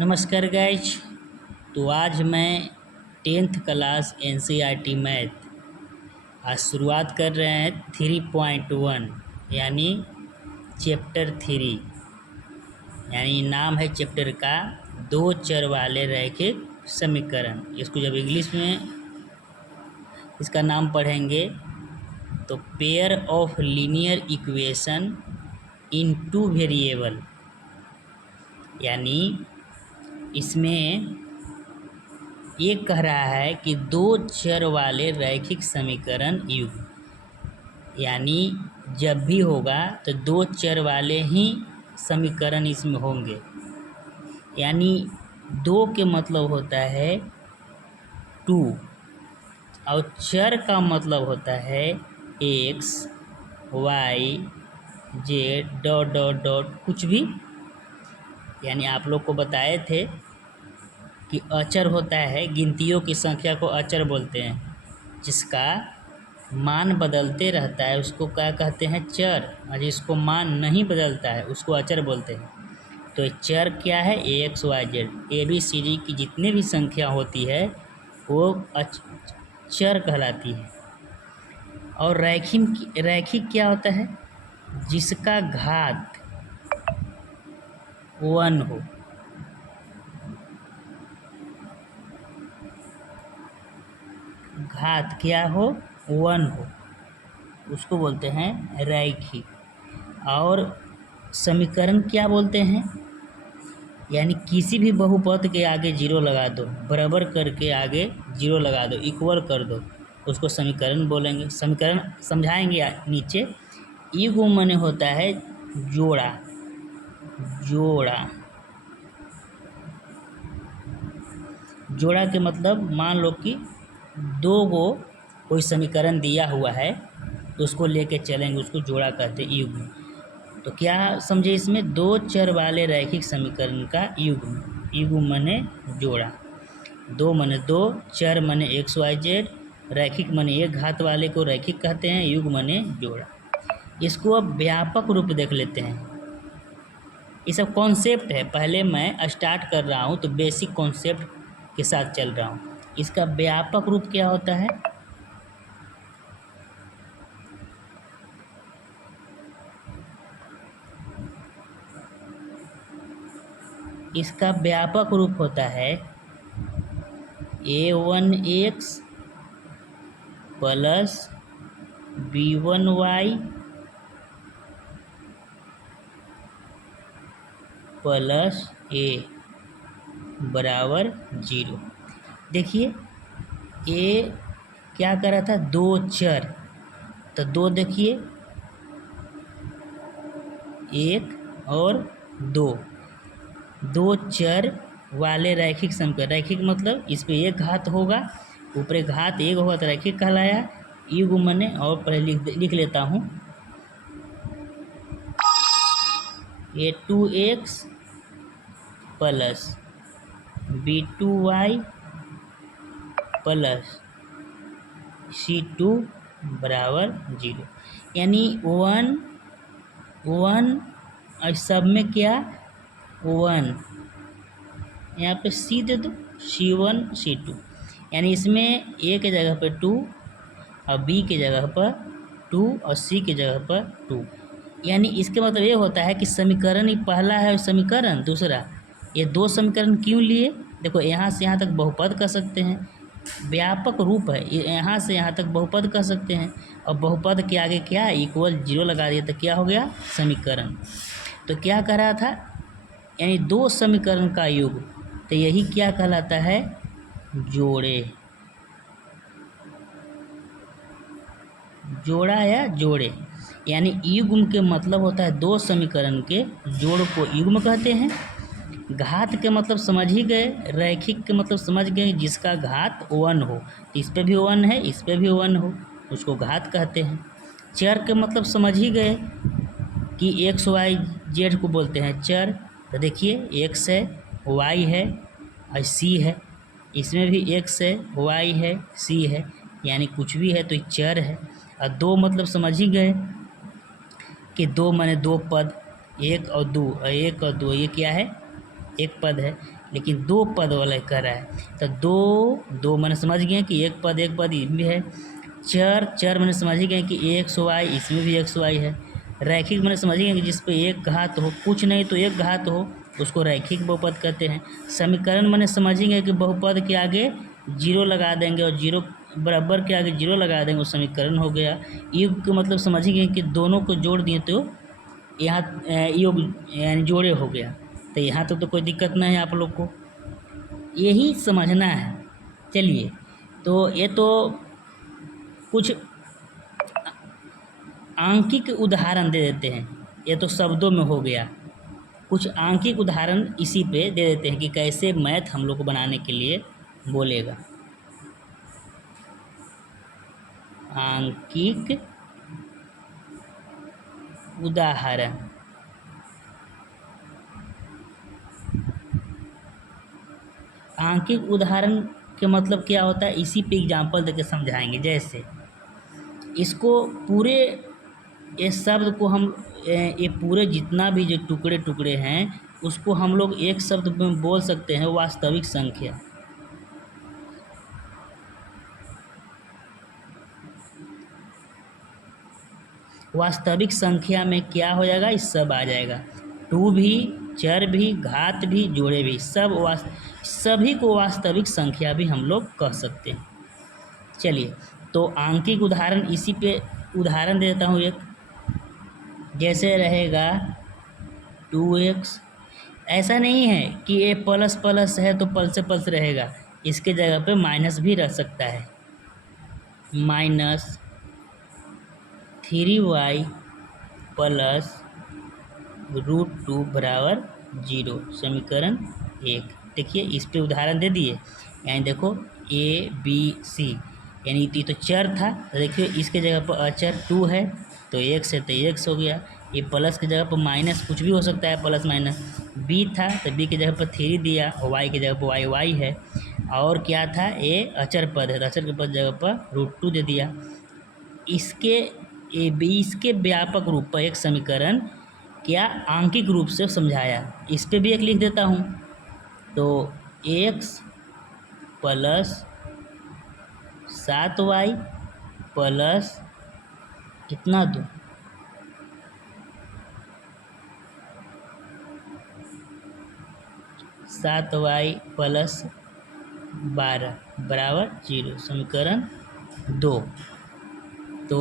नमस्कार गाइज। तो आज मैं 10th क्लास NCERT मैथ आज शुरुआत कर रहे हैं 3.1 यानी चैप्टर 3 यानी नाम है चैप्टर का दो चर वाले रैखिक समीकरण। इसको जब इंग्लिश में इसका नाम पढ़ेंगे तो pair of linear equation in two variable, यानी इसमें ये कह रहा है कि दो चर वाले रैखिक समीकरण युग्म, यानी जब भी होगा तो दो चर वाले ही समीकरण इसमें होंगे। यानी दो के मतलब होता है 2 और चर का मतलब होता है x, y, z dot dot dot कुछ भी। यानी आप लोग को बताए थे कि अचर होता है, गिनतियों की संख्या को अचर बोलते हैं, जिसका मान बदलते रहता है उसको क्या कहते हैं, चर। और जिसको मान नहीं बदलता है उसको अचर बोलते हैं। तो चर क्या है, एक्स वाई जेड ABCD की जितनी भी संख्या होती है वो चर कहलाती है। और रैखिक क्या होता है, जिसका घात 1 हो। घात क्या हो, 1 हो, उसको बोलते हैं रैखिक। और समीकरण क्या बोलते हैं, यानी किसी भी बहुपद के आगे 0 लगा दो, बराबर करके आगे 0 लगा दो, इक्वल कर दो, उसको समीकरण बोलेंगे। समीकरण समझाएंगे नीचे। युग्म माने होता है जोड़ा। जोड़ा के मतलब मान लो कि दो गो कोई समीकरण दिया हुआ है तो उसको लेके चलेंगे, उसको जोड़ा कहते हैं, युग्म। तो क्या समझे इसमें, दो चर वाले रैखिक समीकरण का युग्म माने जोड़ा। दो माने दो, चर माने एक्स वाई जेड, रैखिक माने एक घात वाले को रैखिक कहते हैं, युग्म माने जोड़ा। इसको अब व्यापक रूप देख लेते हैं। ये सब कॉन्सेप्ट है, पहले मैं स्टार्ट कर रहा हूँ तो बेसिक कॉन्सेप्ट के साथ चल रहा हूँ। इसका व्यापक रूप क्या होता है, इसका व्यापक रूप होता है A1x plus B1y plus A बराबर 0। देखिए A क्या कर रहा था, दो चर, तो दो देखिए 1 और 2, दो चर वाले रैखिक समीकरण। रैखिक मतलब इस पे एक घात होगा, ऊपर घात एक होगा तो रैखिक कहलाया। युग्म माने, और पहले लिख लेता हूँ, A2x plus B2y plus C2 बराबर 0। यानी 1 और सब में क्या 1, यहाँ पे C दे दो, C1 C2, यानी इसमें A के जगह पर 2 और B के जगह पर 2 और C के जगह पर 2। यानी इसके मतलब ये होता है कि समीकरण ही पहला है और समीकरण दूसरा। ये दो समीकरण क्यों लिए, देखो यहाँ से यहाँ तक बहुपद कह सकते हैं, व्यापक रूप है, यहाँ से यहाँ तक बहुपद कह सकते हैं। और बहुपद के आगे क्या इक्वल 0 लगा दिया तो क्या हो गया, समीकरण। तो क्या कह रहा था, यानी दो समीकरण का योग, तो यही क्या कहलाता है, जोड़े। जोड़ा या जोड़े, यानी युग्म के मतलब होता है दो समीकरण के जोड़ को युग्म कहते हैं। घात के मतलब समझ ही गए, रैखिक के मतलब समझ गए, जिसका घात 1 हो, तो इस पे भी 1 है, इस पे भी 1 हो, उसको घात कहते हैं। चर के मतलब समझ ही गए कि एक्स वाई जेड को बोलते हैं चर। तो देखिए एक्स है, वाई है और सी है, इसमें भी एक्स है, वाई है, सी है, यानी कुछ भी है तो चर है। और दो मतलब समझ ही गए कि दो माने दो पद, एक और दो, ये क्या है, एक पद है, लेकिन दो पद वाला कह रहा है। तो दो दो मैंने समझ गए कि एक पद इसमें है। चर चर मैंने समझ ही गए कि एक्स वाई, इसमें भी एक्स वाई है। रैखिक मैंने समझ गए कि जिस पे एक घात हो, कुछ नहीं तो एक घात हो, उसको रैखिक बहुपद कहते हैं। समीकरण मैंने समझ ही गए कि बहुपद के आगे जीरो लगा देंगे और जीरो बराबर के आगे जीरो लगा देंगे, वो समीकरण हो गया। युग का मतलब समझ ही गए कि दोनों को जोड़ दिए तो यहाँ योग यानी जोड़े हो गया। तो यहाँ तक तो कोई दिक्कत नहीं है आप लोग को, यही समझना है। चलिए, तो ये तो कुछ आंकिक उदाहरण दे देते हैं, ये तो शब्दों में हो गया। कुछ आंकिक उदाहरण इसी पे दे देते हैं कि कैसे मैथ हम लोग को बनाने के लिए बोलेगा। आंकिक उदाहरण, आंकिक उदाहरण के मतलब क्या होता है, इसी पे एग्जाम्पल देके समझाएंगे। जैसे इसको पूरे ये शब्द को हम ये पूरे जितना भी जो टुकड़े टुकड़े हैं उसको हम लोग एक शब्द में बोल सकते हैं, वास्तविक संख्या। वास्तविक संख्या में क्या हो जाएगा, इस सब आ जाएगा। टू भी, चर भी, घात भी, जोड़े भी, सभी को वास्तविक संख्या भी हम लोग कह सकते हैं। चलिए, तो आंकिक उदाहरण इसी पे उदाहरण देता हूँ एक। जैसे रहेगा 2x, ऐसा नहीं है कि ये प्लस प्लस है तो पल से पल्स रहेगा, इसके जगह पे माइनस भी रह सकता है। -3y प्लस √2 बराबर 0, समीकरण 1। देखिए इस पे उदाहरण दे दिए, यानी देखो ABC, यानी ये तो चर था, तो देखिए इसके जगह पर अचर 2 है तो x है तो x हो गया। ये प्लस की जगह पर माइनस कुछ भी हो सकता है, प्लस माइनस। b था तो b की जगह पर 3 दिया, और y की जगह पर y है। और क्या था, ये अचर पद है तो अचर के पद जगह पर √2 दे दिया। इसके व्यापक रूप पर एक समीकरण क्या आंकिक रूप से समझाया, इस पे भी एक लिख देता हूँ। तो x प्लस 7y प्लस कितना दो 7y प्लस 12 बराबर 0, समीकरण 2। तो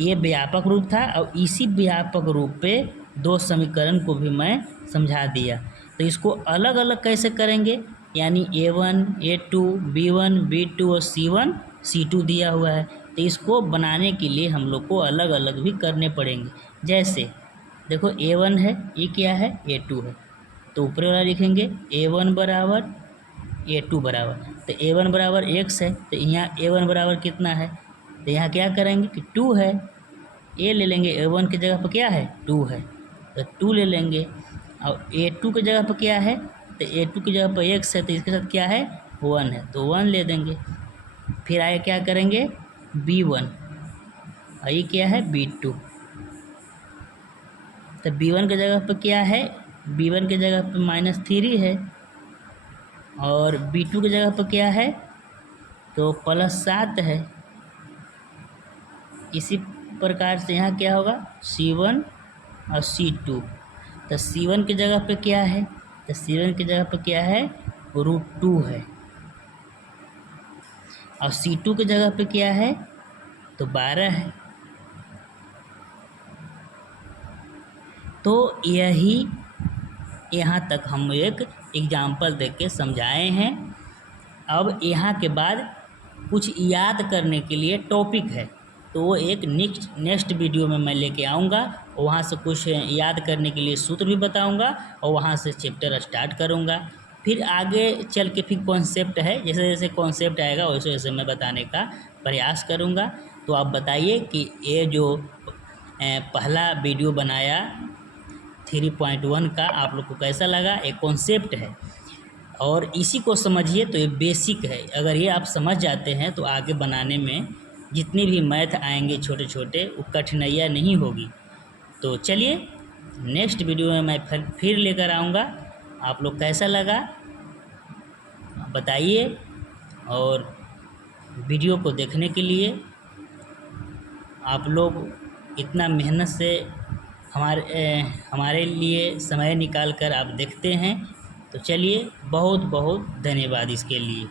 ये व्यापक रूप था, और इसी व्यापक रूप पे दो समीकरण को भी मैं समझा दिया। तो इसको अलग अलग कैसे करेंगे, यानी A1 A2 B1 B2 और C1 C2 दिया हुआ है, तो इसको बनाने के लिए हम लोग को अलग अलग भी करने पड़ेंगे। जैसे देखो A1 है, ये क्या है, A2 है, तो ऊपर वाला लिखेंगे A1 बराबर A2 बराबर। तो A1 बराबर x है, तो यहाँ A1 बराबर कितना है, तो यहाँ क्या करेंगे कि 2 है, ए ले लेंगे, A1 की जगह पर क्या है 2 है तो 2 ले लेंगे। और A2 की जगह पर क्या है, तो A2 की जगह पर x है तो इसके साथ क्या है 1 है तो 1 ले देंगे। फिर आगे क्या करेंगे B1, और ये क्या है B2, तो B1 की जगह पर क्या है, B1 की जगह पर -3 है, और B2 की जगह पर क्या है तो +7 है। इसी प्रकार से यहाँ क्या होगा C1 और C2, तो C1 की जगह पे क्या है, तो C1 की जगह पे क्या है √2 है, और C2 की जगह पे क्या है तो 12 है। तो यही यहाँ तक हम एक एग्जाम्पल देख के समझाए हैं। अब यहाँ के बाद कुछ याद करने के लिए टॉपिक है, तो वो एक नेक्स्ट वीडियो में मैं लेके आऊँगा, और वहाँ से कुछ याद करने के लिए सूत्र भी बताऊँगा, और वहाँ से चैप्टर स्टार्ट करूँगा। फिर आगे चल के फिर कॉन्सेप्ट है, जैसे जैसे कॉन्सेप्ट आएगा वैसे वैसे मैं बताने का प्रयास करूँगा। तो आप बताइए कि ये जो पहला वीडियो बनाया 3.1 का आप लोग को कैसा लगा। एक कॉन्सेप्ट है और इसी को समझिए, तो ये बेसिक है, अगर ये आप समझ जाते हैं तो आगे बनाने में जितनी भी मैथ आएंगे छोटे छोटे वो कठिनाइयाँ नहीं होगी। तो चलिए नेक्स्ट वीडियो में मैं फिर लेकर आऊँगा। आप लोग कैसा लगा बताइए, और वीडियो को देखने के लिए आप लोग इतना मेहनत से हमारे लिए समय निकाल कर आप देखते हैं, तो चलिए बहुत बहुत धन्यवाद इसके लिए।